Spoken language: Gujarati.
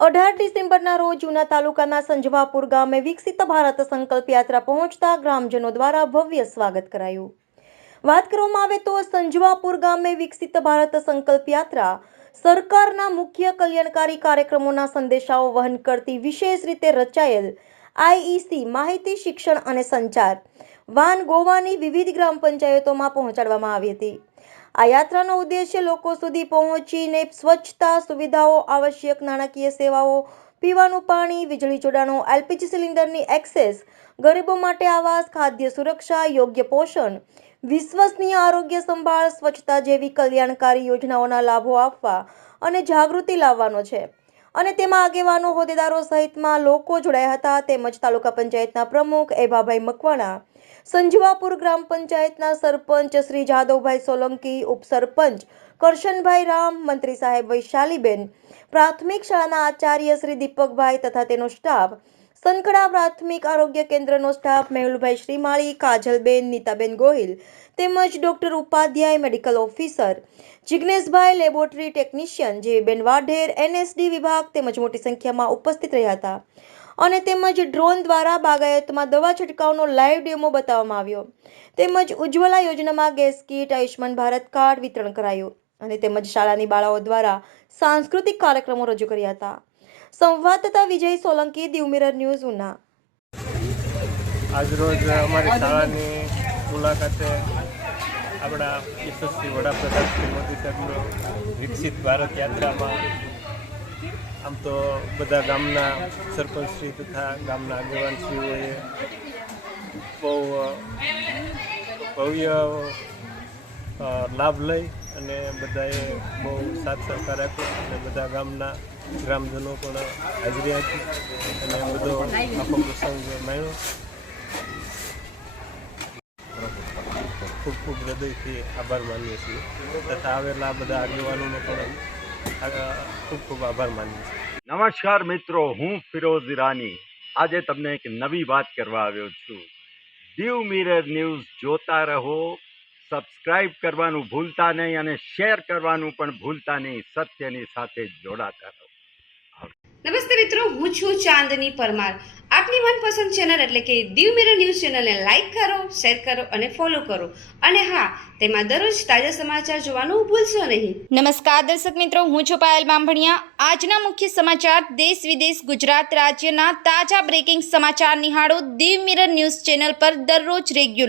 અઢાર ડિસેમ્બરના રોજ ઉના તાલુકાના સંજવાપુર ગામે વિકસિત ભારત સંકલ્પ યાત્રા પહોંચતા ગ્રામજનો દ્વારા ભવ્ય સ્વાગત કરાયું. વાત કરવામાં આવે તો સંજવાપુર ગામે વિકસિત ભારત સંકલ્પ યાત્રા સરકારના મુખ્ય કલ્યાણકારી કાર્યક્રમોના સંદેશાઓ વહન કરતી વિશેષ રીતે રચાયેલ આઈઈસી માહિતી, શિક્ષણ અને સંચાર વાન ગોવાની વિવિધ ગ્રામ પંચાયતોમાં પહોંચાડવામાં આવી હતી. આ યાત્રાનો ઉદ્દેશ્ય લોકો સુધી પહોંચીને સ્વચ્છતા, સુવિધાઓ, આવશ્યક નાણાકીય સેવાઓ, પીવાનું પાણી, વીજળી જોડાણો, એલપીજી સિલિન્ડરની એક્સેસ, ગરીબો માટે આવાસ, ખાદ્ય સુરક્ષા, યોગ્ય પોષણ, વિશ્વસનીય આરોગ્ય સંભાળ, સ્વચ્છતા જેવી કલ્યાણકારી યોજનાઓના લાભો આપવા અને જાગૃતિ લાવવાનો છે. અને તેમાં આગેવાનો હોદ્દેદારો સહિતમાં લોકો જોડાયા હતા. તેમજ તાલુકા પંચાયતના પ્રમુખ એભાભાઈ મકવાણા, સંજવાપુર ગ્રામ પંચાયતના સરપંચ શ્રી જાદવભાઈ સોલંકી, ઉપસરપંચ કરશનભાઈ રામ, મંત્રી સાહેબ વૈશાલીબેન, પ્રાથમિક શાળાના આચાર્ય શ્રી દીપકભાઈ તથા તેનો સ્ટાફ સનકડા પ્રાથમિક આરોગ્ય કેન્દ્રનો સ્ટાફ મેહુલભાઈ શ્રીમાળી, કાજલબેન, નીતાબેન ગોહિલ તેમજ ડોક્ટર ઉપાધ્યાય, મેડિકલ ઓફિસર, જિગ્નેશભાઈ લેબોરેટરી ટેકનિશિયન, જેવીબેન વાઢેર, એનએસડી વિભાગ તેમજ મોટી સંખ્યામાં ઉપસ્થિત રહ્યા હતા. અને તેમજ ડ્રોન દ્વારા બાગાયતમાં દવા છંટકાવનો લાઈવ ડેમો બતાવવામાં આવ્યો. તેમજ ઉજ્જવલા યોજનામાં gas kit Ayushman Bharat card વિતરણ કરાયું. અને તેમજ શાળાની બાળાઓ દ્વારા સાંસ્કૃતિક કાર્યક્રમો રજૂ કર્યા હતા. સંવાદદાતા વિજય સોલંકી, દીવ મિરર ન્યૂઝ, ઉના. આજરોજ અમારી શાળાની મુલાકાતે આપણા યશસ્વી વડાપ્રધાન શ્રી મોદી સાહેબનો વિકસિત ભારત યાત્રામાં આમ તો બધા ગામના સરપંચશ્રી તથા ગામના આગેવાનશ્રીઓએ બહુ ભવ્ય લાભ લઈ અને બધાએ બહુ સાથ સહકાર આપ્યો અને બધા ગામના ગ્રામજનો પણ હાજરી આપી અને બધો આખો પ્રસંગ માણ્યો. ખૂબ ખૂબ હૃદયથી આભાર માનીએ છીએ તથા આવેલા બધા આગેવાનોનો પણ ખૂબ ખૂબ આભાર માનીએ છીએ. નમસ્કાર મિત્રો, હું ફિરોઝ ઈરાની. આજે તમને એક નવી વાત કરવા આવ્યો છું. દીવ મિરર ન્યૂઝ જોતા રહો સબસ્ક્રાઇબ કરવાનું ભૂલતા નહીં અને શેર કરવાનું પણ ભૂલતા નહીં. સત્યની સાથે જોડાતા રહો. નમસ્તે મિત્રો હું છું ચાંદની પરમાર. આપની મનપસંદ ચેનલ એટલે કે દીવ મિરર ન્યૂઝ ચેનલને લાઈક કરો શેર કરો અને ફોલો કરો. અને હા તેમાં દરરોજ તાજા સમાચાર જોવાનું ભૂલશો નહીં. નમસ્કાર દર્શક મિત્રો હું છું પાયલ બાંભણિયા. આજના મુખ્ય સમાચાર દેશ વિદેશ ગુજરાત રાજ્યના તાજા બ્રેકિંગ સમાચાર નિહાળો દીવ મિરર ન્યૂઝ ચેનલ પર દરરોજ રેગ્યુલર